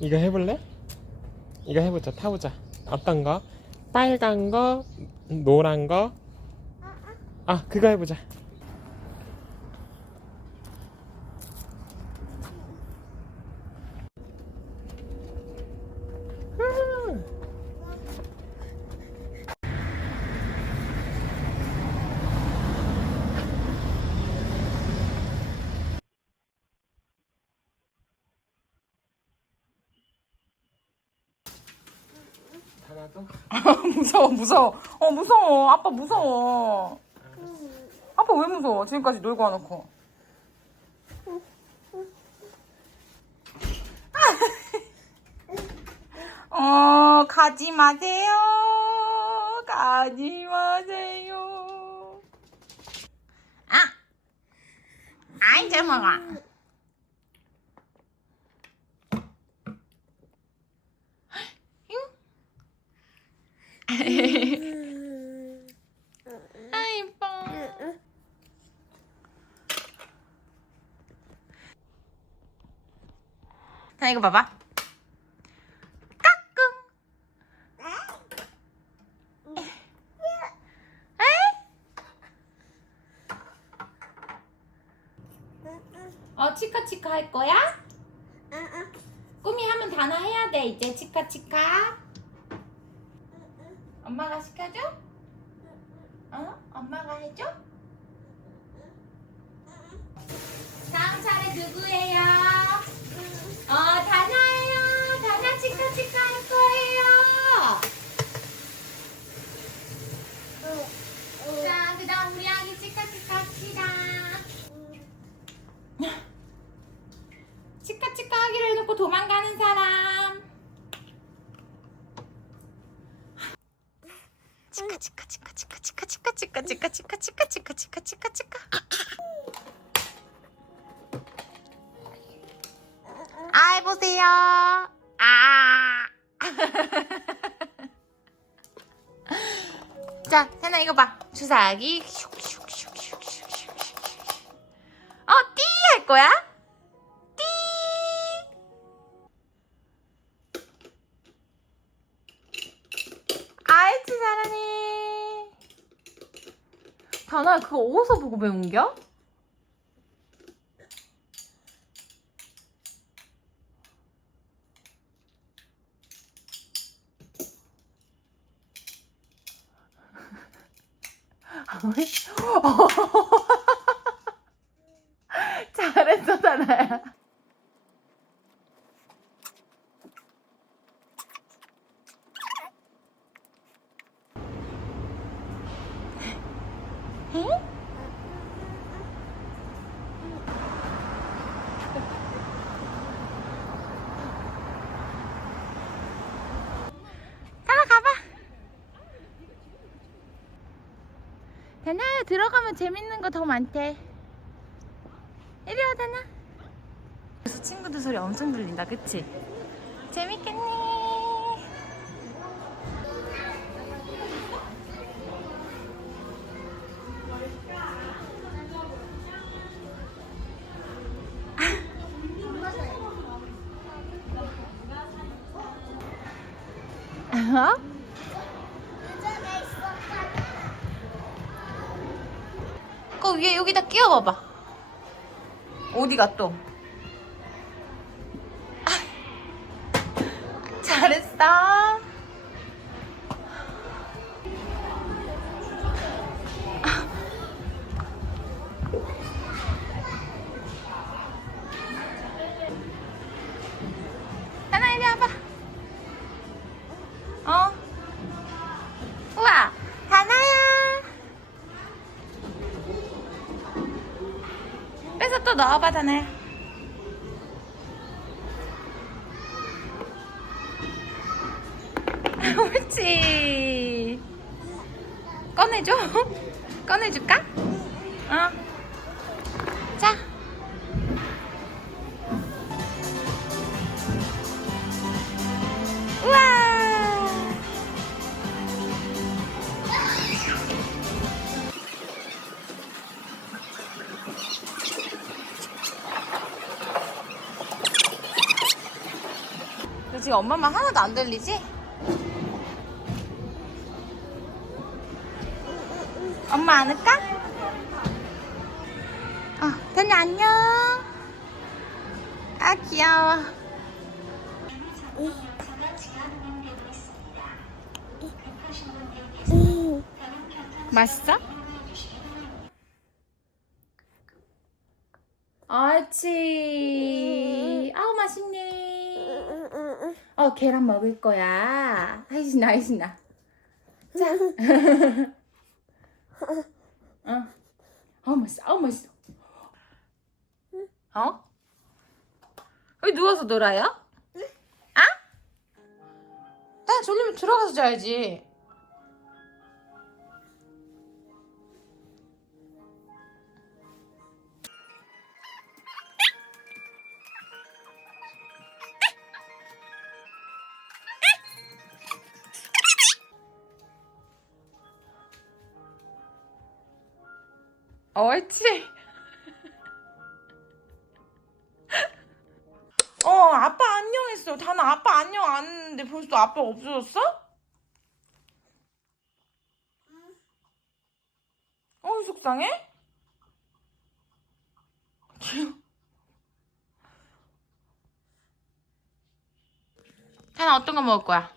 이거 해볼래? 이거 해보자. 타보자. 어떤 거? 빨간 거, 노란 거. 아, 그거 해보자. 음. 하 나도? 무서워 무서워. 어 무서워. 아빠 무서워. 아빠 왜 무서워? 지금까지 놀고 와놓고. 어 가지 마세요. 가지 마세요. 아! 아이 잘 먹어 아 이뻐. 자 이거 봐봐. 까꿍. 어 치카치카 할 거야? 꿈이 하면 단어 해야 돼 이제. 치카치카 엄마가 시켜줘? 어? 엄마가 해줘? 다음 차례 누구예요? 어, 다나예요. 다나 치카 치카 할 거예요. 자, 그 다음 우리 아기 치카 치카 합시다. 치카 치카 하기로 해놓고 도망가는 사람. 치카 치카 치카 치카 치카 치카 치카 치카 치카 치카 치카 치카 치카 치카 아 해보세요 아 자, 태나 이거 봐. 주사기. 어, 띠 할 거야? 다나야 그거 어디서 보고 배운겨? 잘했어 다나야. 다나 가봐. 다나야 들어가면 재밌는 거 더 많대. 이리 와 다나. 그래서 친구들 소리 엄청 들린다, 그치? 재밌겠니? 어? 위에 여기다 끼워봐봐. 어디가 또? 아, 잘했어. 넣어봐, 다나야. 옳지. 꺼내줘. 꺼내줄까? 어. 지금 엄마 말 하나도 안 들리지? 엄마 안을까? 어, 다니 안녕. 아 귀여워. 맛있어? 옳지. 아우 맛있네. 어 계란 먹을 거야. 아이 신나. 자. 어. 아우 맛있어. 아우 맛있어. 어? 왜 누워서 놀아요? 아? 나 졸리면 들어가서 자야지. 옳지. 어, 아빠 안녕했어. 다나 아빠 안녕 안 했는데 벌써 아빠 없어졌어? 어, 속상해? 귀여워. 다나 어떤 거 먹을 거야?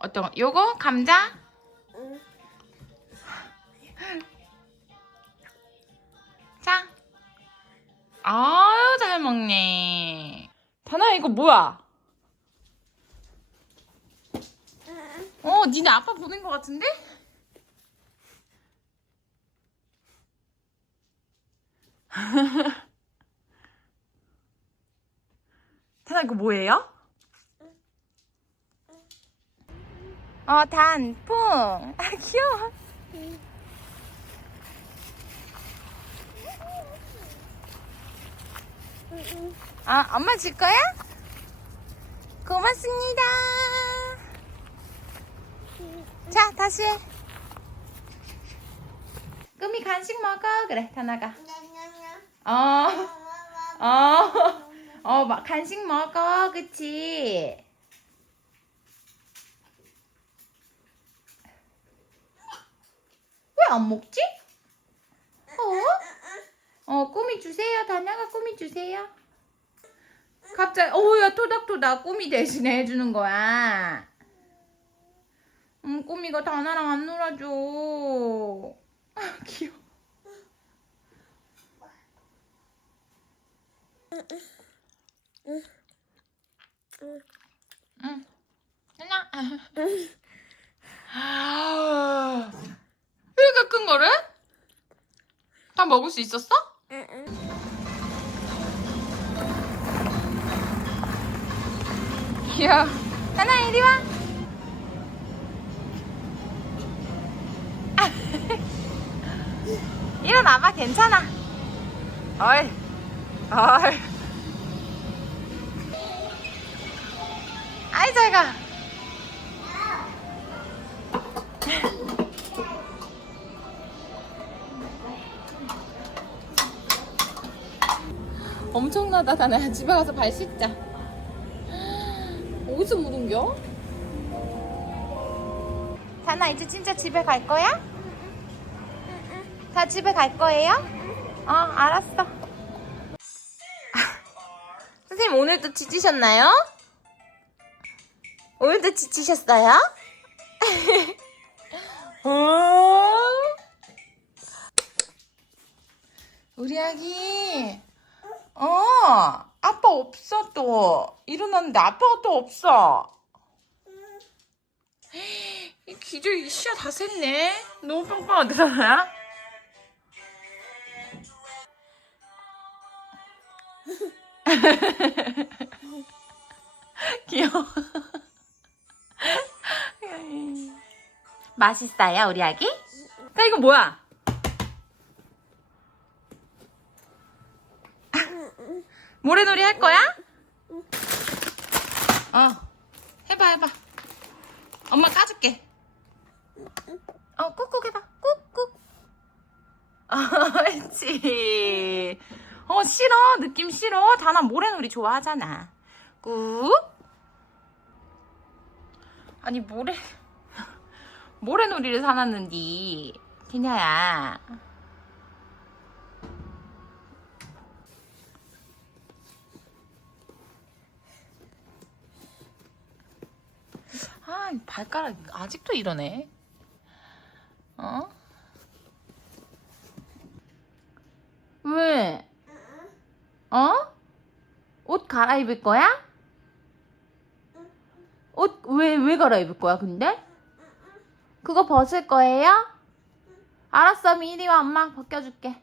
어떤 거? 요거? 감자? 자. 아유, 잘 먹네. 다나 이거 뭐야? 어, 니네 아빠 보낸 것 같은데? 다나 이거 뭐예요? 어, 단풍. 아, 귀여워. 아, 엄마 줄 거야? 고맙습니다. 자, 다시 해. 꿈이 간식 먹어. 그래, 다나가. 어, 어, 어, 막 간식 먹어. 그치? 왜 안 먹지? 어? 어, 꿈이 주세요. 다나가 꿈이 주세요. 갑자기, 어야 토닥토닥 꿈이 대신에 해주는 거야. 음, 꿈이가 다나랑 안 놀아줘. 아, 귀여워. 응. 하나. 아. 이렇게 큰 거를? 다 먹을 수 있었어? 귀여워. 하나 이리 와. 아. 일어나봐 괜찮아. 어이, 어이. 아이 잘 가. 엄청나다 다나 집에 가서 발 씻자. 어디서 묻은겨? 다나 이제 진짜 집에 갈 거야? 다 집에 갈 거예요? 어 알았어. 선생님 오늘도 지치셨나요? 오늘도 지치셨어요? 어? 우리 아기 어 아빠 없어 또 일어났는데 아빠가 또 없어 이 기저귀 씨야 다 샜네 너무 빵빵한데 다나야? 귀여워 맛있어요 우리 아기? 야 이거 뭐야? 모래놀이 할 거야? 어 해봐 해봐. 엄마 까줄게. 어 꾹꾹 해봐. 꾹꾹. 어 그렇지. 어 싫어. 느낌 싫어. 다나 모래놀이 좋아하잖아. 꾹. 아니 모래 모래놀이를 사놨는디. 티냐야. 아, 이 발가락 아직도 이러네. 어? 왜? 어? 옷 갈아입을 거야? 옷 왜 왜 갈아입을 거야 근데? 그거 벗을 거예요? 알았어 미리 와 엄마 벗겨줄게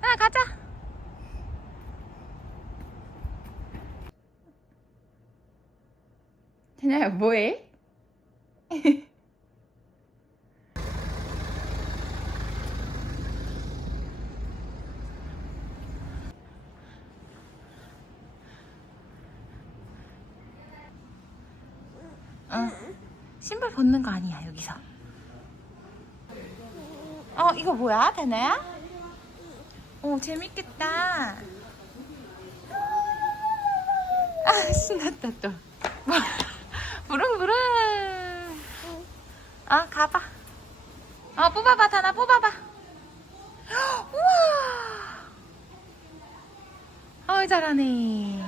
아 가자 태나야 뭐해? 어, 신발 벗는 거 아니야 여기서. 어 이거 뭐야 태나야? 오 재밌겠다. 아 신났다 또. 부릉부릉. 아 가봐. 어 뽑아봐 다나 뽑아봐. 우와! 어이 잘하네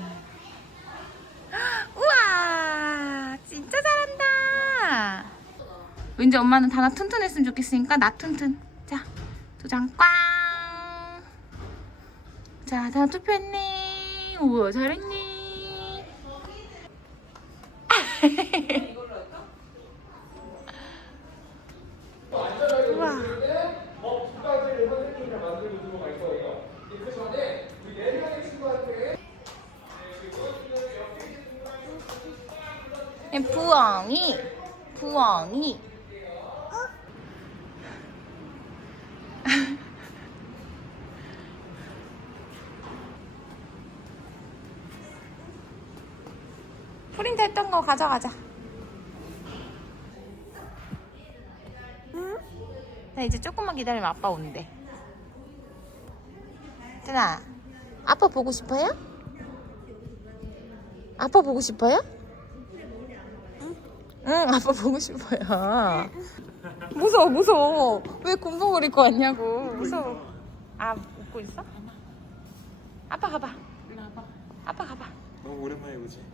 우와 진짜 잘한다 왠지 엄마는 다나 튼튼했으면 좋겠으니까 나 튼튼 자 도장 꽝 자, 다나 투표했네. 우와, 잘했네. 우와. 이 부엉이, 부엉이. 프린트 했던 거 가져가자. 나 이제 조금만 기다리면 아빠 온대. 준아, 아빠 보고 싶어요? 아빠 보고 싶어요? 응, 아빠 보고 싶어요. 무서워, 무서워. 왜 군복을 입고 왔냐고. 무서워. 아, 웃고 있어? 아빠 가봐. 아빠 가봐. 너무 오랜만에 보지.